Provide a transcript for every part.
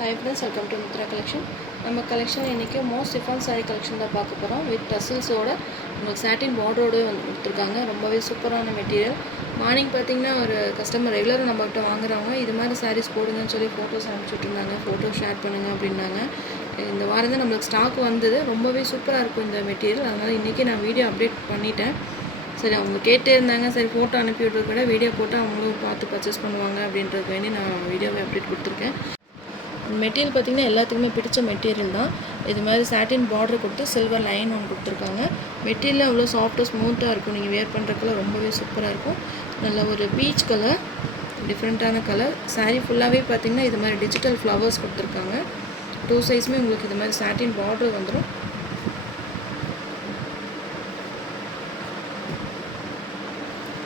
Hi friends, welcome to Mitra collection. நம்ம collection இன்றைக்கி most chiffon sari collection தான் பார்க்க போகிறோம். வித் டசல்ஸோட உங்களுக்கு சாட்டின் பார்டரோடு வந்து கொடுத்துருக்காங்க. ரொம்பவே சூப்பரான மெட்டீரியல். மார்னிங் பார்த்திங்கன்னா ஒரு கஸ்டமர் ரெகுலராக நம்மகிட்ட வாங்குறவங்க இது மாதிரி சாரீஸ் போடுங்கன்னு சொல்லி ஃபோட்டோஸ் அனுப்பிச்சுட்ருந்தாங்க. ஃபோட்டோ ஷேர் பண்ணுங்கள் அப்படின்னாங்க. இந்த வாரம் தான் நம்மளுக்கு ஸ்டாக் வந்தது. ரொம்பவே சூப்பராக இருக்கும் இந்த மெட்டீரியல். அதனால் இன்றைக்கி நான் வீடியோ அப்டேட் பண்ணிட்டேன். சரி, அவங்க கேட்டே இருந்தாங்க. சரி, ஃபோட்டோ அனுப்பி விட்றது கூட வீடியோ போட்டு அவங்களும் பார்த்து பர்ச்சேஸ் பண்ணுவாங்க அப்படின்றதுக்கு வேண்டி நான் வீடியோவை அப்டேட் கொடுத்துருக்கேன். மெட்டீரியல் பார்த்திங்கன்னா எல்லாத்துக்குமே பிடிச்ச மெட்டீரியல் தான். இது மாதிரி சாட்டின் பார்டர் கொடுத்து சில்வர் லைன் ஒன்று கொடுத்துருக்காங்க. மெட்டீரியல் அவ்வளோ சாஃப்டாக ஸ்மூத்தாக இருக்கும். நீங்கள் வேர் பண்ணுறதுக்குள்ள ரொம்பவே சூப்பராக இருக்கும். நல்ல ஒரு பீச் கலர், டிஃப்ரெண்ட்டான கலர். சாரீ ஃபுல்லாகவே பார்த்திங்கன்னா இது மாதிரி டிஜிட்டல் ஃப்ளவர்ஸ் கொடுத்துருக்காங்க. 2 சைஸுமே உங்களுக்கு இது மாதிரி சாட்டின் பார்டர் வந்துடும்.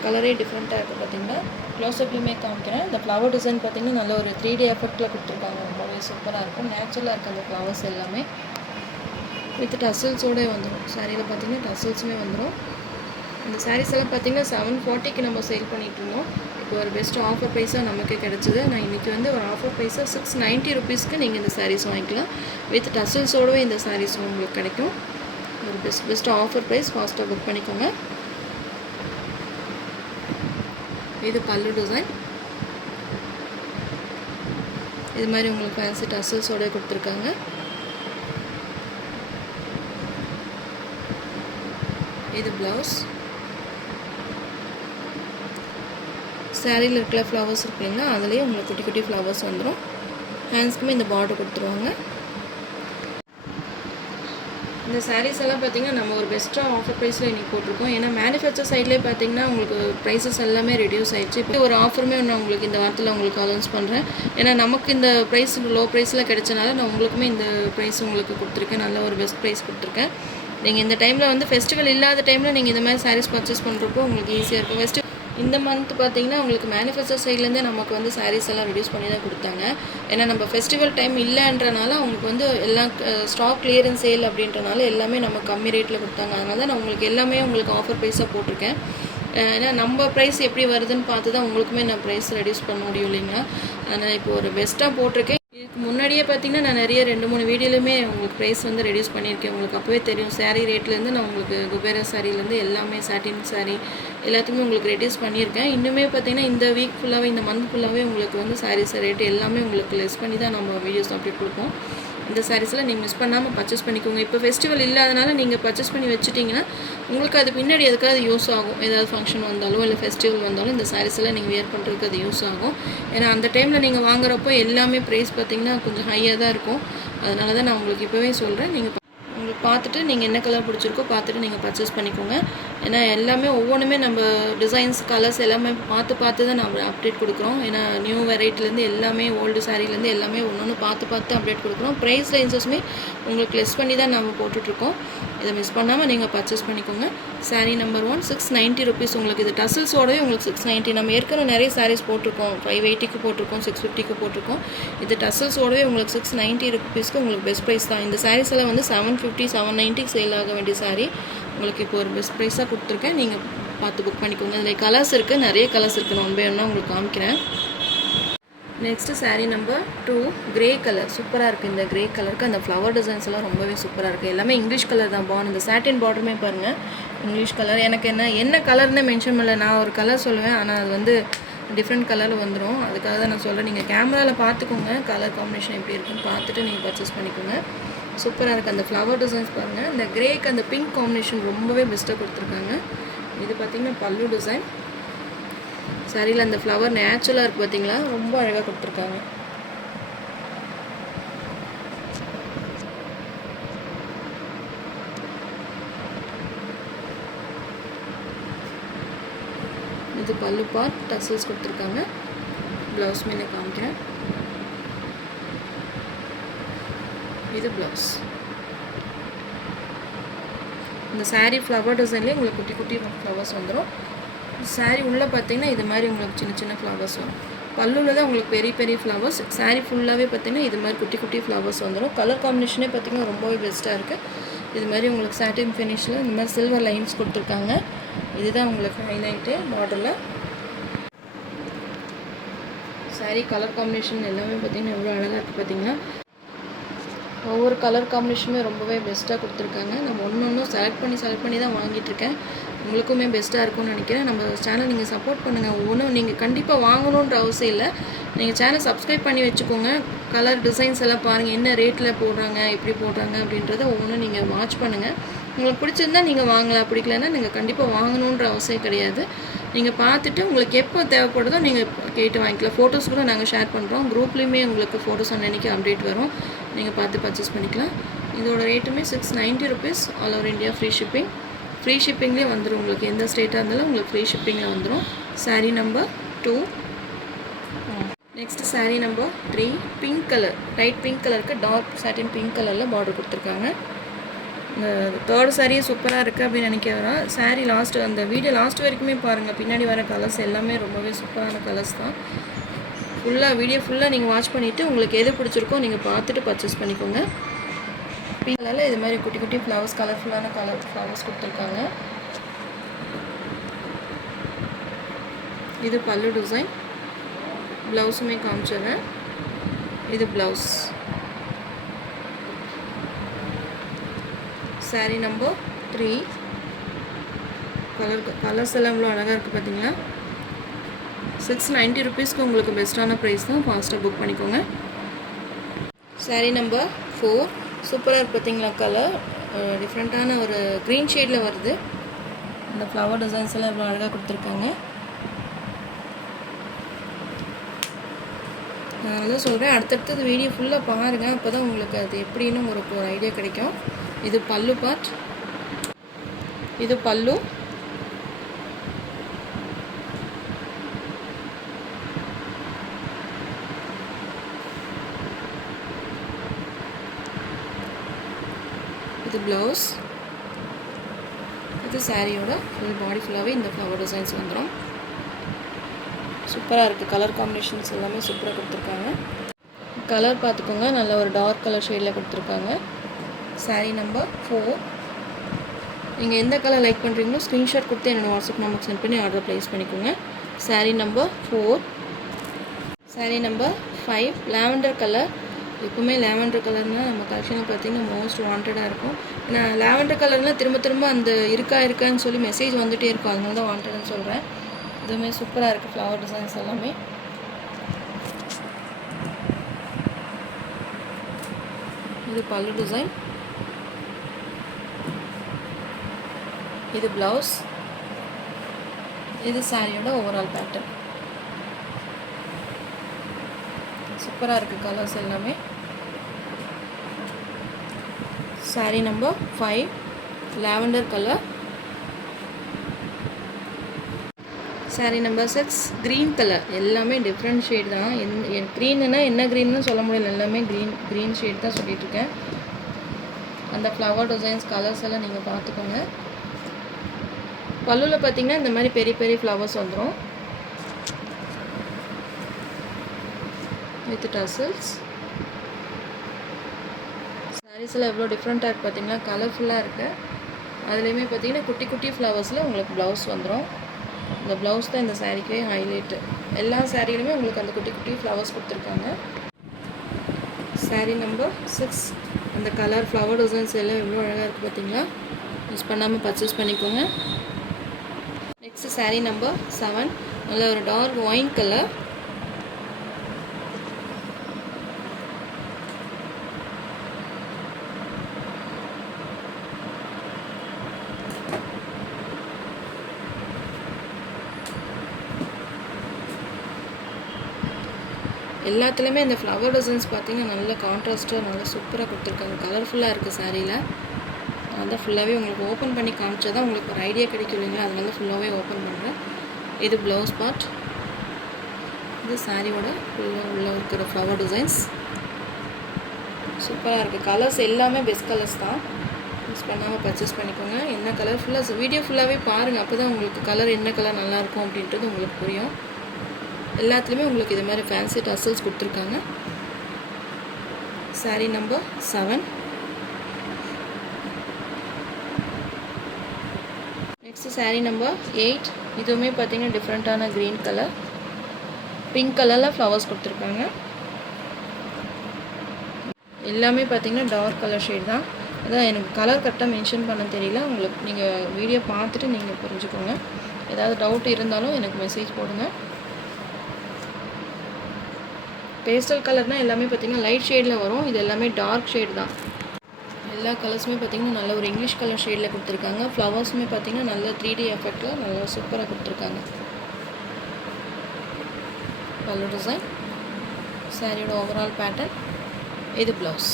கலரே டிஃப்ரெண்ட்டாக இருக்குது. பார்த்திங்கன்னா க்ளோஸ்அப்லேயுமே காமிக்கிறேன். இந்த ஃப்ளவர் டிசைன் பார்த்திங்கன்னா நல்ல ஒரு 3D எஃபெக்டில் கொடுத்துருக்காங்க. ரொம்பவே சூப்பராக இருக்கும். நேச்சுரலாக இருக்குது அந்த ஃப்ளவர்ஸ் எல்லாமே. வித் டசல்ஸோடு வந்துடும். சாரியில் பார்த்திங்கன்னா டசல்ஸுமே வந்துடும். இந்த சாரீஸ் எல்லாம் பார்த்திங்கன்னா 740க்கு நம்ம சேல் பண்ணிகிட்ருந்தோம். இப்போ ஒரு பெஸ்ட் ஆஃபர் ப்ரைஸாக நமக்கு கிடச்சிது. நான் இன்றைக்கி வந்து ஒரு ஆஃபர் ப்ரைஸாக 690 ருபீஸ்க்கு நீங்கள் இந்த சாரீஸ் வாங்கிக்கலாம். வித் டசல்ஸோடவே இந்த சாரீஸ் உங்களுக்கு கிடைக்கும். ஒரு பெஸ்ட் ஆஃபர் ப்ரைஸ். ஃபாஸ்ட்டாக புக் பண்ணிக்கோங்க. இது பல்லு டிசைன். இது மாதிரி உங்களுக்கு ஃபேன்சி டசல்ஸோட கொடுத்துருக்காங்க. இது ப்ளவுஸ். சாரியில் இருக்கிற ஃப்ளவர்ஸ் இருக்குங்களா, அதுலேயே உங்களுக்கு குட்டி குட்டி ஃப்ளவர்ஸ் வந்துடும். ஹேண்ட்ஸ்க்குமே இந்த பார்டர் கொடுத்துருவாங்க. இந்த சாரீஸ் எல்லாம் பார்த்திங்கன்னா நம்ம ஒரு பெஸ்ட்டாக ஆஃபர் ப்ரைஸில் இன்றைக்கி போட்டிருக்கோம். ஏன்னா மேனுஃபேக்சர் சைட்லேயே பார்த்திங்கன்னா உங்களுக்கு ப்ரைஸஸ் எல்லாமே ரெடியூஸ் ஆகிடுச்சு. இப்போ ஒரு ஆஃபருமே நான் உங்களுக்கு இந்த வாரத்தில் உங்களுக்கு அனௌன்ஸ் பண்ணுறேன். ஏன்னா நமக்கு இந்த ப்ரைஸ் லோ ப்ரைஸில் கிடைச்சனால நான் உங்களுக்குமே இந்த ப்ரைஸ் உங்களுக்கு கொடுத்துருக்கேன். நல்ல ஒரு பெஸ்ட் ப்ரைஸ் கொடுத்துருக்கேன். நீங்கள் இந்த டைமில் வந்து ஃபெஸ்டிவல் இல்லாத டைமில் நீங்கள் இந்த மாதிரி சாரீஸ் பர்ச்சேஸ் பண்ணுறப்போ உங்களுக்கு ஈஸியாக இருக்கும். இந்த மந்த் பார்த்திங்கன்னா உங்களுக்கு மேனுஃபேக்சர் சைட்லேருந்தே நமக்கு வந்து சாரீஸ் எல்லாம் ரெடியூஸ் பண்ணி தான் கொடுத்தாங்க. ஏன்னா நம்ம ஃபெஸ்டிவல் டைம் இல்லைன்றனால அவங்களுக்கு வந்து எல்லாம் ஸ்டாக் கிளியரன்ஸ் சேல் அப்படின்றனால எல்லாமே நம்ம கம்மி ரேட்டில் கொடுத்தாங்க. அதனால தான் நான் உங்களுக்கு எல்லாமே உங்களுக்கு ஆஃபர் ப்ரைஸாக போட்டிருக்கேன். ஏன்னா நம்ம ப்ரைஸ் எப்படி வருதுன்னு பார்த்து தான் உங்களுக்குமே நான் ப்ரைஸ் ரெடியூஸ் பண்ண முடியும் இல்லைங்களா. அதனால் இப்போ ஒரு பெஸ்ட்டாக போட்டிருக்கேன். இதுக்கு முன்னாடியே பார்த்திங்கன்னா நான் நிறைய 2-3 வீடியோலையுமே உங்களுக்கு ப்ரைஸ் வந்து ரெடியூஸ் பண்ணியிருக்கேன். உங்களுக்கு அப்போவே தெரியும். சாரீ ரேட்லேருந்து நான் உங்களுக்கு குபேரா சாரிலேருந்து எல்லாமே சாட்டின் சாரீ எல்லாத்துக்குமே உங்களுக்கு ரெடியூஸ் பண்ணியிருக்கேன். இன்னுமே பார்த்திங்கன்னா இந்த வீக் ஃபுல்லாகவே இந்த மந்த் ஃபுல்லாகவே உங்களுக்கு வந்து சாரீஸ் ரேட்டு எல்லாமே உங்களுக்கு லெஸ் பண்ணி தான் நம்ம வீடியோஸ் அப்டேட் கொடுப்போம். இந்த சாரீஸில் நீங்கள் மிஸ் பண்ணாமல் பர்ச்சேஸ் பண்ணிக்கோங்க. இப்போ ஃபெஸ்டிவல் இல்லாதனால நீங்கள் பர்ச்சேஸ் பண்ணி வச்சுட்டிங்கன்னா உங்களுக்கு அது பின்னாடி எதுக்காவது யூஸ் ஆகும். ஏதாவது ஃபங்க்ஷன் வந்தாலும் இல்லை ஃபெஸ்டிவல் வந்தாலும் இந்த சாரீஸெல்லாம் நீங்கள் வேர் பண்ணுறதுக்கு அது யூஸ் ஆகும். ஏன்னா அந்த டைமில் நீங்கள் வாங்குறப்போ எல்லாமே ப்ரைஸ் பார்த்திங்கன்னா கொஞ்சம் ஹையாக தான் இருக்கும். அதனால தான் நான் உங்களுக்கு இப்போவே சொல்கிறேன். நீங்கள் உங்களுக்கு பார்த்துட்டு நீங்கள் என்ன கலர் பிடிச்சிருக்கோ பார்த்துட்டு நீங்கள் பர்ச்சேஸ் பண்ணிக்கோங்க. ஏன்னா எல்லாமே ஒவ்வொன்றுமே நம்ம டிசைன்ஸ் கலர்ஸ் எல்லாமே பார்த்து தான் நம்ம அப்டேட் கொடுக்குறோம். ஏன்னா நியூ வெரைட்டிலேருந்து எல்லாமே ஓல்டு சாரீலேருந்து எல்லாமே ஒன்று பார்த்து அப்டேட் கொடுக்குறோம். ப்ரைஸ் ரேஞ்சஸுமே உங்களுக்கு லெஸ் பண்ணி தான் நம்ம போட்டுட்ருக்கோம். இதை மிஸ் பண்ணாமல் நீங்கள் பர்ச்சேஸ் பண்ணிக்கோங்க. Sari number 1 690 rupees. உங்களுக்கு இது டசல்ஸோடவே உங்களுக்கு 690. நம்ம ஏற்கனவே நிறைய சாரீஸ் போட்டிருக்கோம். 580க்கு போட்டிருக்கோம், 650க்கு போட்டிருக்கோம். இது டசல்ஸோடவே உங்களுக்கு 690 ருபீஸ்க்கு உங்களுக்கு பெஸ்ட் ப்ரைஸ் தான். இந்த சாரீஸ் எல்லாம் வந்து 750 790க்கு சேல் ஆக வேண்டிய சாரீ உங்களுக்கு இப்போ ஒரு பெஸ்ட் ப்ரைஸாக கொடுத்துருக்கேன். நீங்கள் பார்த்து புக் பண்ணிக்கோங்க. இதில் கலர்ஸ் இருக்குது, நிறைய கலர்ஸ் இருக்குது. நான் வேணும்னா உங்களுக்கு காமிக்கிறேன். Next sari number 2 grey colour. சூப்பராக இருக்குது. இந்த கிரே கலருக்கு அந்த ஃப்ளவர் டிசைன்ஸ் எல்லாம் ரொம்பவே சூப்பராக இருக்குது. எல்லாமே இங்கிலீஷ் கலர் தான். இந்த சாட்டின் பார்டருமே பாருங்கள் இங்கிலீஷ் கலர். எனக்கு என்ன கலர்னு மென்ஷன் பண்ணல. நான் ஒரு கலர் சொல்லுவேன், ஆனால் அது வந்து டிஃப்ரெண்ட் கலரில் வந்துடும். அதுக்காக தான் நான் சொல்கிறேன். நீங்கள் கேமராவில் பார்த்துக்கோங்க கலர் காம்பினேஷன் எப்படி இருக்குன்னு பார்த்துட்டு நீங்கள் பர்ச்சேஸ் பண்ணிக்கோங்க. சூப்பராக இருக்குது. அந்த ஃப்ளவர் டிசைன்ஸ் பாருங்கள். இந்த கிரேக்கு அந்த பிங்க் காம்பினேஷன் ரொம்பவே பெஸ்ட்டாக கொடுத்துருக்காங்க. இது பார்த்திங்கன்னா பல்லு டிசைன். சாரியில் அந்த ஃப்ளவர் நேச்சுரலாக இருக்குது பார்த்திங்களா, ரொம்ப அழகாக கொடுத்துருக்காங்க. இது பல்லு பார்ட் டசல்ஸ் கொடுத்துருக்காங்க. ப்ளவுஸ் மேலே காமிக்கிறேன். இது ப்ளவுஸ். இந்த சாரீ ஃப்ளவர் டிசைன்லேயே உங்களுக்கு குட்டி குட்டி ஃப்ளவர்ஸ் வந்துடும். சாரீ உள்ளே பார்த்திங்கன்னா இது மாதிரி உங்களுக்கு சின்ன சின்ன ஃப்ளவர்ஸ் வரும். பல்லுவில் தான் உங்களுக்கு பெரிய பெரிய ஃப்ளவர்ஸ். சாரீ ஃபுல்லாகவே பார்த்திங்கன்னா இது மாதிரி குட்டி குட்டி ஃப்ளவர்ஸ் வந்துடும். கலர் காம்பினேஷனே பார்த்திங்கன்னா ரொம்பவே பெஸ்ட்டாக இருக்குது. இது மாதிரி உங்களுக்கு சாட்டின் ஃபினிஷில் இந்த மாதிரி சில்வர் லைன்ஸ் கொடுத்துருக்காங்க. இதுதான் உங்களுக்கு ஹைலைட்டு பார்டரில். saree கலர் காம்பினேஷன் எல்லாமே பார்த்திங்கன்னா எவ்வளோ அழகாக இருக்குது பார்த்திங்கன்னா. ஒவ்வொரு கலர் காம்பினேஷனுமே ரொம்பவே பெஸ்ட்டாக கொடுத்துருக்காங்க. நம்ம ஒன்று செலக்ட் பண்ணி தான் வாங்கிட்டுருக்கேன். உங்களுக்குமே பெஸ்ட்டாக இருக்கும்னு நினைக்கிறேன். நம்ம சேனல் நீங்கள் சப்போர்ட் பண்ணுங்கள். ஒவ்வொன்றும் நீங்கள் கண்டிப்பாக வாங்கணுன்ற அவசியம் இல்லை. நீங்கள் சேனல் சப்ஸ்கிரைப் பண்ணி வச்சுக்கோங்க. கலர் டிசைன்ஸ் எல்லாம் பாருங்கள், என்ன ரேட்டில் போடுறாங்க, எப்படி போடுறாங்க அப்படின்றத ஒவ்வொன்றும் நீங்கள் வாட்ச் பண்ணுங்கள். உங்களுக்கு பிடிச்சிருந்தால் நீங்கள் வாங்கலாம், பிடிக்கலன்னா நீங்கள் கண்டிப்பாக வாங்கணுன்ற அவசியம் கிடையாது. நீங்கள் பார்த்துட்டு உங்களுக்கு எப்போ தேவைப்படுதோ நீங்கள் கேட்டு வாங்கிக்கலாம். ஃபோட்டோஸ் கூட நாங்கள் ஷேர் பண்ணுறோம். குரூப்லேயுமே உங்களுக்கு ஃபோட்டோஸ் அன்னைக்கு அப்டேட் வரும், நீங்கள் பார்த்து பர்ச்சேஸ் பண்ணிக்கலாம். இதோட ரேட்டுமே 690 rupees. All over India free shipping. Free ஷிப்பிங்லேயே வந்துடும். உங்களுக்கு எந்த ஸ்டேட்டாக இருந்தாலும் உங்களுக்கு ஃப்ரீ ஷிப்பிங்கில் வந்துடும். saree number 2. Next saree number 3. Pink colour, light pink கலருக்கு டார்க் சாட்டின் பிங்க் கலரில் பார்டர் கொடுத்துருக்காங்க. இந்த தேர்ட் சாரியே சூப்பராக இருக்குது அப்படின்னு நினைக்கிறேன். saree லாஸ்ட்டு அந்த வீடியோ லாஸ்ட் வரைக்குமே பாருங்கள். பின்னாடி வர கலர்ஸ் எல்லாமே ரொம்பவே சூப்பரான கலர்ஸ் தான். வீடியோ ஃபுல்லாக நீங்கள் வாட்ச் பண்ணிவிட்டு உங்களுக்கு எது பிடிச்சிருக்கோ நீங்கள் பார்த்துட்டு பர்ச்சேஸ் பண்ணிக்கோங்க. பிங்க் கலரில் இது மாதிரி குட்டி குட்டி ஃப்ளவர்ஸ், கலர்ஃபுல்லான ஃப்ளவர்ஸ் கொடுத்துருக்காங்க. இது பல்லு டிசைன். ப்ளவுஸுமே காமிச்சிடுறேன். இது ப்ளவுஸ். saree number 3. கலர்ஸ் எல்லாம் இவ்வளோ அழகாக இருக்குது பார்த்தீங்களா. 690 ருபீஸ்க்கு உங்களுக்கு பெஸ்ட்டான ப்ரைஸ் தான். ஃபாஸ்ட்டாக புக் பண்ணிக்கோங்க. saree number 4. சூப்பராக இருக்குது பார்த்தீங்களா. கலர் டிஃப்ரெண்ட்டான ஒரு க்ரீன் ஷேடில் வருது. இந்த ஃப்ளவர் டிசைன்ஸ் எல்லாம் இவ்வளோ அழகாக கொடுத்துருக்காங்க. நான் தான் சொல்கிறேன், அடுத்தடுத்தது வீடியோ ஃபுல்லாக பாருங்கள். அப்போ தான் உங்களுக்கு அது எப்படின்னு உங்களுக்கு ஒரு ஐடியா கிடைக்கும். இது பல்லு பார்ட். இது பல்லு. இது ப்ளவுஸ். இது சாரியோட ஃபுல் பாடி ஃபுல்லாகவே இந்த ஃப்ளவர் டிசைன்ஸ் வந்துடும். சூப்பராக இருக்குது. கலர் காம்பினேஷன்ஸ் எல்லாமே சூப்பராக கொடுத்துருக்காங்க. கலர் பார்த்துக்கோங்க, நல்ல ஒரு டார்க் கலர் ஷேடில் கொடுத்துருக்காங்க. saree number 4. நீங்கள் எந்த கலர் லைக் பண்ணுறீங்களோ ஸ்க்ரீன்ஷாட் கொடுத்து என்னோடய வாட்ஸ்அப் நம்பருக்கு சென்ட் பண்ணி ஆர்டர் ப்ளேஸ் பண்ணிக்கோங்க. saree number 4. saree number 5. Lavender colour. எப்போவுமே லாவெண்டர் கலர்னால் நம்ம கலெக்ஷனில் பார்த்திங்கன்னா மோஸ்ட் வாண்டடாக இருக்கும். ஏன்னா லாவெண்டர் கலர்னால் திரும்ப அந்த இருக்கான்னு சொல்லி மெசேஜ் வந்துகிட்டே இருக்கும். அதனால தான் வாண்டட்னு சொல்கிறேன். இதுவுமே சூப்பராக இருக்குது. ஃப்ளவர் டிசைன்ஸ் எல்லாமே. இது பல்லு டிசைன். இது ப்ளவுஸ். இது சாரியோட ஓவரால் பேட்டர்ன். சூப்பராக இருக்குது கலர்ஸ் எல்லாமே. saree number 5. Lavender colour. saree number 6. Green colour. எல்லாமே டிஃப்ரெண்ட் ஷேட் தான். க்ரீனுன்னா என்ன க்ரீன்னு சொல்ல முடியல, எல்லாமே க்ரீன் ஷேட் தான் சொல்லிகிட்ருக்கேன். அந்த ஃப்ளவர் டிசைன்ஸ் கலர்ஸ் எல்லாம் நீங்கள் பார்த்துக்கோங்க. பல்லுவில் பார்த்திங்கன்னா இந்த மாதிரி பெரிய பெரிய ஃப்ளவர்ஸ் வந்துடும் வித் டசல்ஸ். சாரீஸில் எவ்வளோ டிஃப்ரெண்ட்டாக இருக்குது பார்த்திங்கன்னா. கலர்ஃபுல்லாக இருக்குது. அதுலேயுமே பார்த்திங்கன்னா குட்டி குட்டி ஃப்ளவர்ஸில் உங்களுக்கு ப்ளவுஸ் வந்துடும். இந்த ப்ளவுஸ் தான் இந்த சாரீக்கே ஹைலைட்டு. எல்லா சாரியிலுமே உங்களுக்கு அந்த குட்டி குட்டி ஃப்ளவர்ஸ் கொடுத்துருக்காங்க. saree number 6. அந்த கலர் ஃப்ளவர் டிசைன்ஸ் எல்லாம் எவ்வளோ அழகாக இருக்குது பார்த்தீங்களா. மிஸ் பண்ணாமல் பர்ச்சேஸ் பண்ணிக்கோங்க. Next saree number 7. நல்ல ஒரு டார்க் ஒயின் கலர். எல்லாத்துலேயுமே இந்த ஃப்ளவர் டிசைன்ஸ் பார்த்தீங்கன்னா நல்ல கான்ட்ராஸ்ட்டாக நல்லா சூப்பராக கொடுத்துருக்காங்க. கலர்ஃபுல்லாக இருக்குது சாரியில். அதான் ஃபுல்லாகவே உங்களுக்கு ஓப்பன் பண்ணி காமிச்சா தான் உங்களுக்கு ஒரு ஐடியா கிடைக்கும் இல்லைங்களா. அதனால ஃபுல்லாகவே ஓப்பன் பண்ணுறேன். இது ப்ளவுஸ் பார்ட். இது சாரியோட உள்ள இருக்கிற ஃப்ளவர் டிசைன்ஸ் சூப்பராக இருக்குது. கலர்ஸ் எல்லாமே பெஸ்ட் கலர்ஸ் தான். மிஸ் பண்ணாமல் பர்ச்சேஸ் பண்ணிக்கோங்க. என்ன கலர் ஃபுல்லாக வீடியோ ஃபுல்லாகவே பாருங்கள். அப்போ தான் உங்களுக்கு கலர் என்ன கலர் நல்லாயிருக்கும் அப்படின்றது உங்களுக்கு புரியும். எல்லாத்துலேயுமே உங்களுக்கு இது மாதிரி ஃபேன்சி டசல்ஸ் கொடுத்துருக்காங்க. saree number 7. Next saree number 8. இதுவுமே பார்த்தீங்கன்னா டிஃப்ரெண்ட்டான க்ரீன் கலர். பிங்க் கலரில் ஃப்ளவர்ஸ் கொடுத்துருக்காங்க. எல்லாமே பார்த்திங்கன்னா டார்க் கலர் ஷேட் தான். அதான் எனக்கு கலர் கரெக்டாக மென்ஷன் பண்ண தெரியல. உங்களுக்கு நீங்கள் வீடியோ பார்த்துட்டு நீங்கள் புரிஞ்சுக்கோங்க. ஏதாவது டவுட் இருந்தாலும் எனக்கு மெசேஜ் போடுங்க. பேஸ்டல் கலர்னால் எல்லாமே பார்த்திங்கன்னா லைட் ஷேடில் வரும். இது எல்லாமே டார்க் ஷேட் தான். எல்லா கலர்ஸுமே பார்த்திங்கன்னா நல்ல ஒரு இங்கிலீஷ் கலர் ஷேடில் கொடுத்துருக்காங்க. ஃப்ளவர்ஸுமே பார்த்திங்கன்னா நல்ல 3D எஃபெக்டில் நல்லா சூப்பராக கொடுத்துருக்காங்க. பல்லு டிசைன், சாரியோட ஓவரால் பேட்டர்ன், இது ப்ளவுஸ்.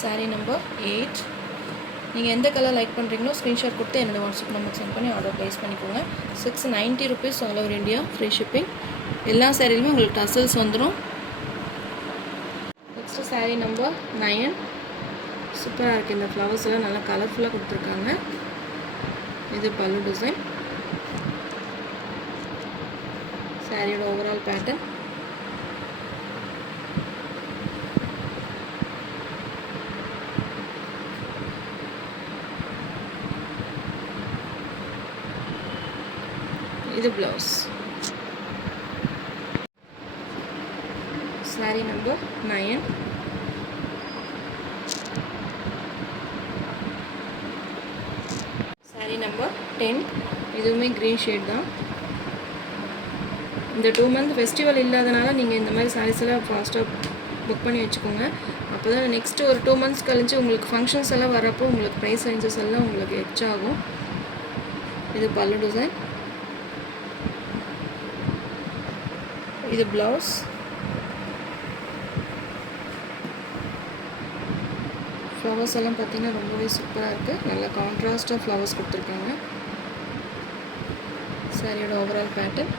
சாரீ நம்பர் 8. நீங்கள் எந்த கலர் லைக் பண்ணுறீங்களோ ஸ்க்ரீன்ஷாட் கொடுத்து என்னோடய வாட்ஸ்அப் நம்பர் சென்ட் பண்ணி ஆர்டர் ப்ளேஸ் பண்ணிக்கோங்க. 690 rupees all over India, free shipping. எல்லா சாரிலுமே உங்களுக்கு டசல்ஸ் வந்துடும். Next sari number 9. சூப்பராக இருக்குது. இந்த ஃப்ளவர்ஸ் எல்லாம் நல்லா கலர்ஃபுல்லாக கொடுத்துருக்காங்க. இது பல்லு டிசைன், சாரியோட ஓவரால் பேட்டர்ன், இது blouse. Sari number 9. Sari number 10. இதுவுமே க்ரீன் ஷேட் தான். இந்த 2 month ஃபெஸ்டிவல் இல்லாதனால நீங்கள் இந்த மாதிரி சாரீஸ் எல்லாம் ஃபாஸ்ட்டாக புக் பண்ணி வச்சுக்கோங்க. அப்போ தான் நெக்ஸ்ட்டு ஒரு 2 months கழிச்சு உங்களுக்கு ஃபங்க்ஷன்ஸ் எல்லாம் வரப்போ உங்களுக்கு ப்ரைஸ் ரேஞ்சஸ் எல்லாம் உங்களுக்கு எச்சாகும். இது பல்லு டிசைன், இது ப்ளவுஸ். ஃப்ளவர்ஸ் எல்லாம் பார்த்திங்கன்னா ரொம்பவே சூப்பராக இருக்குது. நல்லா கான்ட்ராஸ்டாக ஃப்ளவர்ஸ் கொடுத்துருக்காங்க. சாரியோட ஓவரால் பேட்டர்ன்.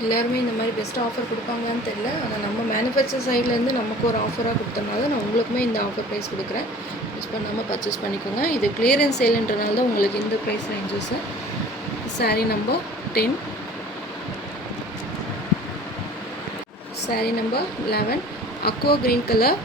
எல்லாருமே இந்த மாதிரி பெஸ்ட் ஆஃபர் கொடுப்பாங்கன்னு தெரியல. ஆனால் நம்ம மேனுஃபேக்சர் சைட்லேருந்து நமக்கு ஒரு ஆஃபராக கொடுத்தனால நான் உங்களுக்குமே இந்த ஆஃபர் ப்ரைஸ் கொடுக்குறேன். யூஸ் பண்ணாமல் பர்ச்சேஸ் பண்ணிக்கோங்க. இது கிளியரன்ஸ் சேல்ன்றனால தான் உங்களுக்கு இந்த price ranges. Sari number 10. Sari number 11. Aqua green colour.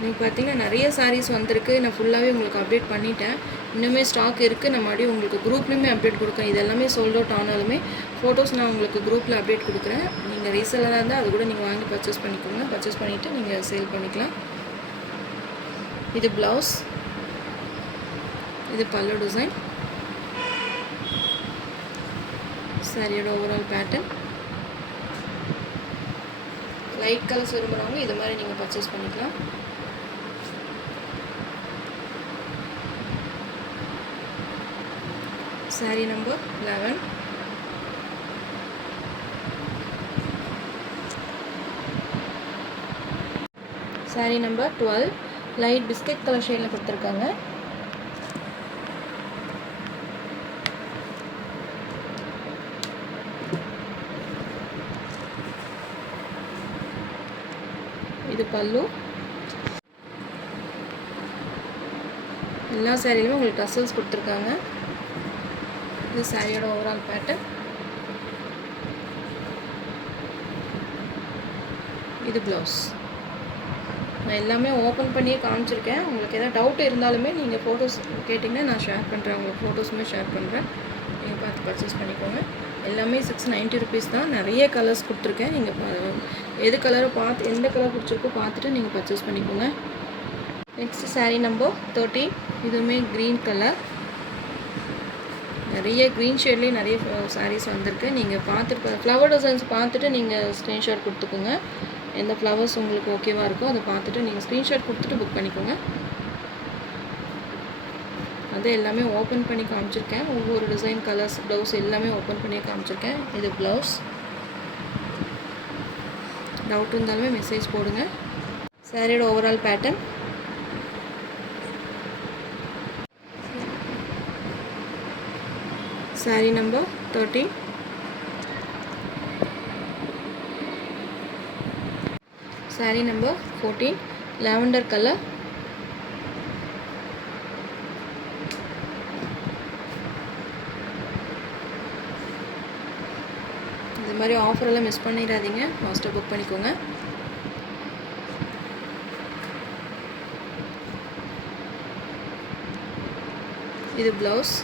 நீங்கள் பார்த்தீங்கன்னா நிறைய சாரீஸ் வந்திருக்கு. நான் ஃபுல்லாகவே உங்களுக்கு அப்டேட் பண்ணிட்டேன். இன்னுமே ஸ்டாக் இருக்குது. நான் மறுபடியும் உங்களுக்கு குரூப்லேயுமே அப்டேட் கொடுக்குறேன். இது எல்லாமே சோல்ட் அவுட் ஆனாலுமே ஃபோட்டோஸ் நான் உங்களுக்கு குரூப்பில் அப்டேட் கொடுக்குறேன். நீங்கள் ரீசெல்லராக இருந்தால் அது கூட நீங்கள் வாங்கி பர்ச்சேஸ் பண்ணிக்கோங்க. பர்ச்சேஸ் பண்ணிவிட்டு நீங்கள் சேல் பண்ணிக்கலாம். இது ப்ளவுஸ், இது பல்லு டிசைன், சாரியோட ஓவரால் பேட்டர்ன். லைட் கலர்ஸ் விரும்புகிறவங்க இது மாதிரி நீங்கள் பர்ச்சேஸ் பண்ணிக்கலாம். Sari number 11. Sari number 12. Light biscuit colour ஷேடில் கொடுத்துருக்காங்க. இது பல்லு. எல்லா சாரிலுமே உங்களுக்கு டசல்ஸ் கொடுத்துருக்காங்க. இது சாரியோட ஓவரால் பேட்டர்ன். இது ப்ளவுஸ். நான் எல்லாமே ஓப்பன் பண்ணியே காமிச்சிருக்கேன். உங்களுக்கு எதாவது டவுட் இருந்தாலுமே நீங்கள் ஃபோட்டோஸ் கேட்டிங்கன்னா நான் ஷேர் பண்ணுறேன். உங்களுக்கு ஃபோட்டோஸுமே ஷேர் பண்ணுறேன். நீங்கள் பார்த்து பர்ச்சேஸ் பண்ணிக்கோங்க. எல்லாமே 690 rupees தான். நிறைய கலர்ஸ் கொடுத்துருக்கேன். நீங்கள் எது கலரை பார்த்து எந்த கலர் பிடிச்சிருக்கோ பார்த்துட்டு நீங்கள் பர்ச்சேஸ் பண்ணிக்கோங்க. Next sari number 13. இதுவுமே க்ரீன் கலர். நிறைய க்ரீன் ஷேட்லேயே நிறைய சாரீஸ் வந்திருக்கு. நீங்கள் பார்த்துட்டு ஃப்ளவர் டிசைன்ஸ் பார்த்துட்டு நீங்கள் ஸ்க்ரீன்ஷாட் கொடுத்துக்கோங்க. எந்த ஃப்ளவர்ஸ் உங்களுக்கு ஓகேவாக இருக்கோ அதை பார்த்துட்டு நீங்கள் ஸ்க்ரீன்ஷாட் கொடுத்துட்டு புக் பண்ணிக்கோங்க. அது எல்லாமே ஓப்பன் பண்ணி காமிச்சிருக்கேன். ஒவ்வொரு டிசைன், கலர்ஸ், ப்ளவுஸ் எல்லாமே ஓப்பன் பண்ணி காமிச்சிருக்கேன். இது ப்ளவுஸ். டவுட் இருந்தாலுமே மெசேஜ் போடுங்க. சாரியோட overall pattern. Sari number 13. Sari number 14. Lavender colour. இந்த மாதிரி ஆஃபர் எல்லாம் மிஸ் பண்ணிடாதீங்க. ஃபாஸ்ட்டாக புக் பண்ணிக்கோங்க. இது ப்ளவுஸ்.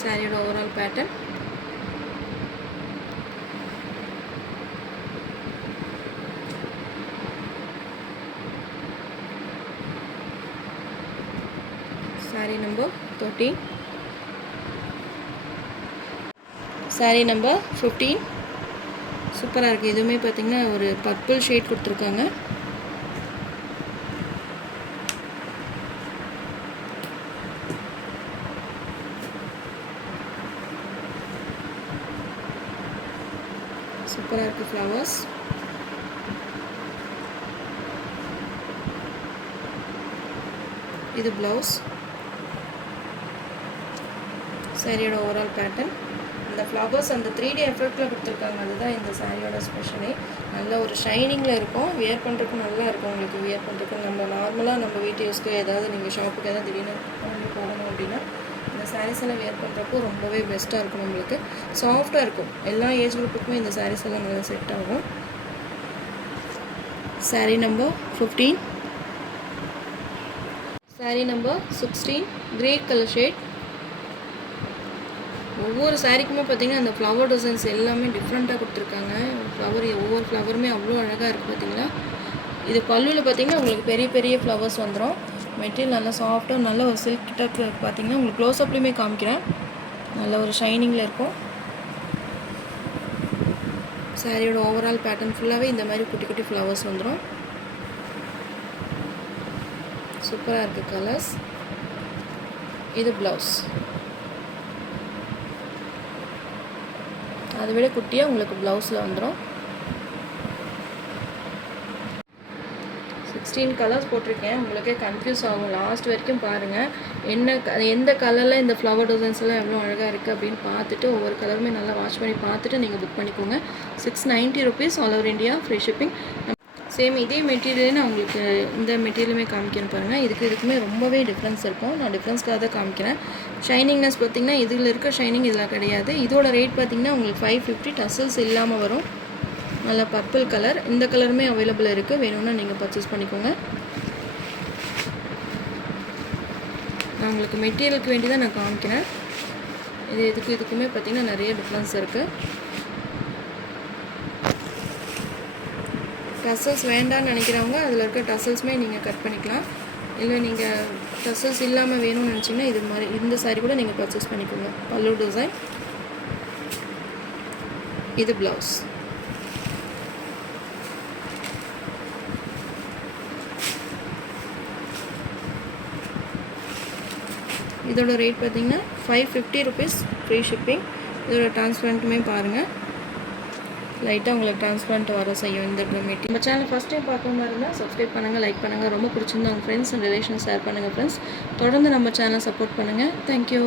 சாரியோட overall pattern. Sorry number 13. Sorry number 15. சூப்பராக இருக்குது. இதுவுமே பார்த்திங்கன்னா ஒரு பர்பிள் ஷேட் கொடுத்துருக்காங்க. சூப்பராக இருக்குது ஃப்ளவர்ஸ். இது ப்ளவுஸ். சாரியோட ஓவரால் பேட்டர்ன். இந்த ஃப்ளவர்ஸ் அந்த 3D எஃபெக்டில் கொடுத்துருக்காங்க. அதுதான் இந்த சாரியோட ஸ்பெஷலே. நல்ல ஒரு ஷைனிங்கில் இருக்கும். வியர் பண்ணுறதுக்கு நல்லா இருக்கும். உங்களுக்கு வியர் பண்ணுறதுக்கு நம்ம நார்மலாக நம்ம வீட்டு யூஸ்க்கு ஏதாவது நீங்கள் ஷாப்புக்கு ஏதாவது திடீர்னு போகணும் அப்படின்னா இந்த சாரீஸ் எல்லாம் வியர் பண்ணுறப்போ ரொம்பவே பெஸ்ட்டாக இருக்கும். நம்மளுக்கு சாஃப்டாக இருக்கும். எல்லா ஏஜ் குரூப்புக்குமே இந்த சாரீஸ் எல்லாம் நல்லா செட் ஆகும். Sari number 15. Sari number 16. Grey colour shade. ஒவ்வொரு சாரீக்குமே பார்த்திங்கன்னா அந்த ஃப்ளவர் டிசைன்ஸ் எல்லாமே டிஃப்ரெண்ட்டாக கொடுத்துருக்காங்க. ஒவ்வொரு ஃப்ளவருமே அவ்வளோ அழகாக இருக்குது பார்த்திங்களா. இது பல்லுவில் பார்த்திங்கன்னா உங்களுக்கு பெரிய பெரிய ஃப்ளவர்ஸ் வந்துடும். மெட்டீரியல் நல்லா சாஃப்டாக நல்ல ஒரு சில்க் கிட்ட பார்த்திங்கன்னா உங்களுக்கு க்ளோஸ்அப்லேயுமே காமிக்கிறேன். நல்ல ஒரு ஷைனிங்கில் இருக்கும். சாரியோட ஓவரால் பேட்டர்ன் ஃபுல்லாகவே இந்த மாதிரி குட்டி குட்டி ஃப்ளவர்ஸ் வந்துடும். சூப்பராக இருக்குது கலர்ஸ். இது ப்ளவுஸ். அதை விட குட்டியாக உங்களுக்கு ப்ளவுஸில் வந்துடும். 16 கலர்ஸ் போட்டிருக்கேன். உங்களுக்கே கன்ஃபியூஸ் ஆகும். லாஸ்ட் வரைக்கும் பாருங்கள். எந்த கலரில் இந்த ஃப்ளவர் டிசைன்ஸ் எல்லாம் எவ்வளோ அழகாக இருக்குது அப்படின்னு பார்த்துட்டு ஒவ்வொரு கலருமே நல்லா வாட்ச் பண்ணி பார்த்துட்டு நீங்கள் புக் பண்ணிக்கோங்க. 690 rupees all over India, free shipping. Same இதே மெட்டீரியலே நான் உங்களுக்கு இந்த மெட்டீரியலுமே காமிக்கிறேன் பாருங்கள். இதுக்குமே ரொம்பவே டிஃப்ரென்ஸ் இருக்கும். நான் டிஃப்ரென்ஸ்க்காக தான் காமிக்கிறேன். ஷைனிங்னஸ் பார்த்திங்கன்னா இதில் இருக்க ஷைனிங் இதில் கிடையாது. இதோட ரேட் பார்த்திங்கன்னா உங்களுக்கு 550. டசல்ஸ் இல்லாமல் வரும். நல்ல பர்பிள் கலர். இந்த கலருமே அவைலபிள் இருக்குது. வேணும்னா நீங்கள் பர்ச்சேஸ் பண்ணிக்கோங்க. நான் உங்களுக்கு மெட்டீரியலுக்கு வேண்டி தான் நான் காமிக்கிறேன். இதுக்குமே பார்த்திங்கன்னா நிறைய டிஃப்ரென்ஸ் இருக்குது. டசல்ஸ் வேண்டான்னு நினைக்கிறவங்க அதில் இருக்க டசல்ஸுமே நீங்கள் கட் பண்ணிக்கலாம். இல்லை நீங்கள் டசல்ஸ் இல்லாமல் வேணும்னு நினச்சிங்கன்னா இது மாதிரி இந்த சாரீ கூட நீங்கள் பர்ச்சேஸ் பண்ணிக்கோங்க. பல்லு டிசைன். இது ப்ளவுஸ். இதோட ரேட் பார்த்திங்கன்னா 550 rupees, ஃப்ரீ ஷிப்பிங். இதோட டிரான்ஸ்பரண்ட்டுமே பாருங்கள். லைட்டாக உங்களுக்கு டிரான்ஸ்பரண்ட் வர செய்யும் இந்த மீட்டிங். நம்ம சேனல் ஃபஸ்ட் டைம் பார்க்குற மாதிரி இருந்தால் சப்ஸ்கிரைப் பண்ணுங்கள், லைக் பண்ணுங்கள். ரொம்ப பிடிச்சிருந்தா உங்கள் ஃப்ரெண்ட்ஸ் அண்ட் ரிலேஷன்ஸ் ஷேர் பண்ணுங்கள் ஃப்ரெண்ட்ஸ். தொடர்ந்து நம்ம சேனல் சப்போர்ட் பண்ணுங்கள். தேங்க்யூ.